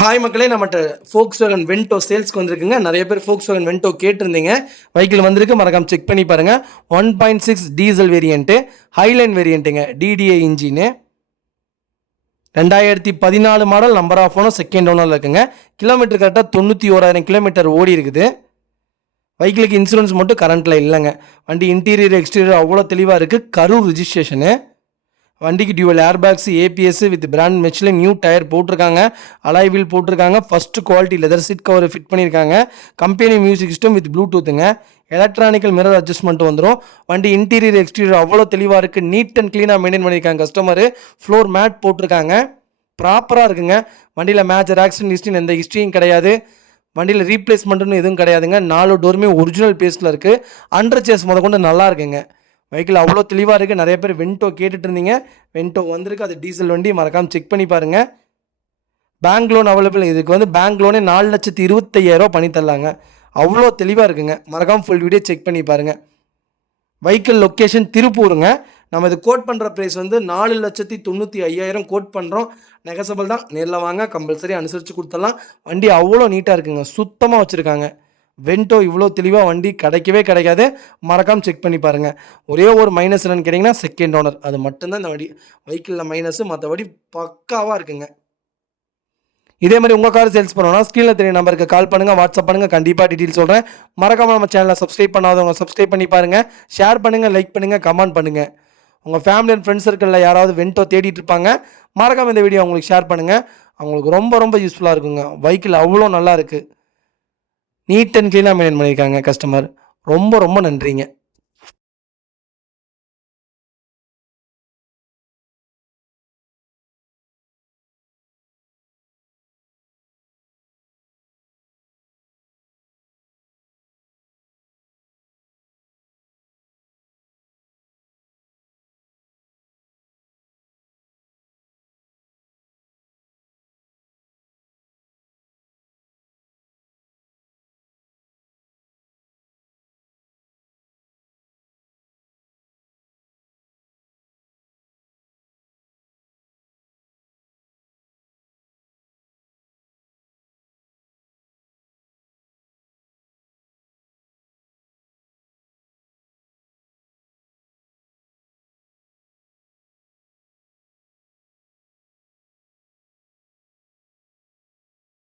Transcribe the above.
Hi மக்களே, நம்மகிட்ட Volkswagen Vento சேல்ஸ்க்கு வந்திருக்குங்க. நிறைய பேர் Volkswagen Vento கேட்டிருந்தீங்க. வெஹிக்கிள் வந்திருக்கு, மறக்காம செக் பண்ணி பாருங்க. 1.6 டீசல் வேரியண்ட்டு, ஹைலைன் வேரியண்ட்டுங்க, DDI engine, 2014 model, number of owner, second ஓனரில் இருக்குங்க. கிலோமீட்டர் கரெக்டாக 91,000 கிலோமீட்டர் ஓடி இருக்குது. வெஹிக்கிளுக்கு இன்சூரன்ஸ் மட்டும் கரண்ட்டில் இல்லைங்க. வண்டி இன்டீரியர் எக்ஸ்டீரியர் அவ்வளோ தெளிவாக இருக்குது. கரூர் ரிஜிஸ்ட்ரேஷனு. வண்டிக்கு dual airbags, ABS with brand மெச்சில் நியூ டயர் போட்டிருக்காங்க. அலாய் வீல் போட்டிருக்காங்க. First quality leather seat cover fit பண்ணியிருக்காங்க. கம்பெனி மியூசிக் சிஸ்டம் வித் ப்ளூடூத்துங்க. எலக்ட்ரானிக்கல் மிரர் அட்ஜஸ்ட்மெண்ட் வந்துடும். வண்டி இன்டீரியர் எக்ஸ்டீரியர் அவ்வளோ தெளிவாக இருக்குது. நீட் அண்ட் க்ளீனாக மெயின்டைன் பண்ணியிருக்காங்க கஸ்டமரு. ஃப்ளோர் மேட் போட்டிருக்காங்க. ப்ராப்பராக இருக்குங்க. வண்டியில் மேஜர் ஆக்சிடென்ட் ஹிஸ்ட்ரின்னு எந்த ஹிஸ்ட்ரியும் கிடையாது. வண்டியில் ரீப்ளேஸ்மெண்ட்டுன்னு எதுவும் கிடையாதுங்க. 4 டோருமே ஒரிஜினல் பேஸில் இருக்குது. அண்டர் சேஸ் கொண்டு நல்லா இருக்குங்க. வெஹிக்கிள் அவ்வளோ தெளிவாக இருக்குது. நிறைய பேர் வென்டோ கேட்டுட்டு இருந்தீங்க. வென்டோ வந்திருக்கு. அது டீசல் வண்டி, மறக்காமல் செக் பண்ணி பாருங்கள். Bank loan available. இதுக்கு பேங்க் லோனே 4,25,000 பண்ணி தரலாங்க. அவ்வளோ தெளிவாக இருக்குங்க. மறக்காமல் ஃபுல் வீடியோ செக் பண்ணி பாருங்கள். வெஹிக்கிள் லொக்கேஷன் திருப்பூருங்க. நம்ம இது கோட் பண்ணுற ப்ரைஸ் 4,95,000 கோட் பண்ணுறோம். நெகசபிள் தான். நேரில் வாங்க, கம்பல்சரி அனுசரித்து கொடுத்துடலாம். வண்டி அவ்வளோ நீட்டாக இருக்குங்க. சுத்தமாக வச்சுருக்காங்க. வென்டோ இவ்வளோ தெளிவாக வண்டி கிடைக்கவே கிடைக்காது. மறக்காமல் செக் பண்ணி பாருங்கள். ஒரே ஒரு மைனஸ் என்னன்னு கேட்டிங்கன்னா, செகண்ட் ஓனர். அது மட்டும்தான் இந்த வண்டி வெஹிக்கிளில் மைனஸு. மற்றபடி பக்காவாக இருக்குங்க. இதே மாதிரி உங்கள் கார் சேல்ஸ் பண்ணணும்னா ஸ்க்ரீனில் தெரிய நம்பருக்கு கால் பண்ணுங்கள், வாட்ஸ்அப் பண்ணுங்கள். கண்டிப்பாக டீட்டெயில் சொல்கிறேன். மறக்காமல் நம்ம சேனலை சப்ஸ்கிரைப் பண்ணாதவங்க சப்ஸ்கிரைப் பண்ணி பாருங்கள். ஷேர் பண்ணுங்கள், லைக் பண்ணுங்கள், கமெண்ட் பண்ணுங்கள். உங்கள் ஃபேமிலி அண்ட் ஃப்ரெண்ட்ஸ் சர்க்கிளில் யாராவது வென்டோ தேடிட்டு இருப்பாங்க, மறக்காமல் இந்த வீடியோ அவங்களுக்கு ஷேர் பண்ணுங்கள். அவங்களுக்கு ரொம்ப ரொம்ப யூஸ்ஃபுல்லாக இருக்குங்க. வெஹிக்கிள் அவ்வளோ நல்லா இருக்குது. நீட் அண்ட் க்ளீனாக மெயின்டைன் பண்ணியிருக்காங்க கஸ்டமர். ரொம்ப ரொம்ப நன்றிங்க.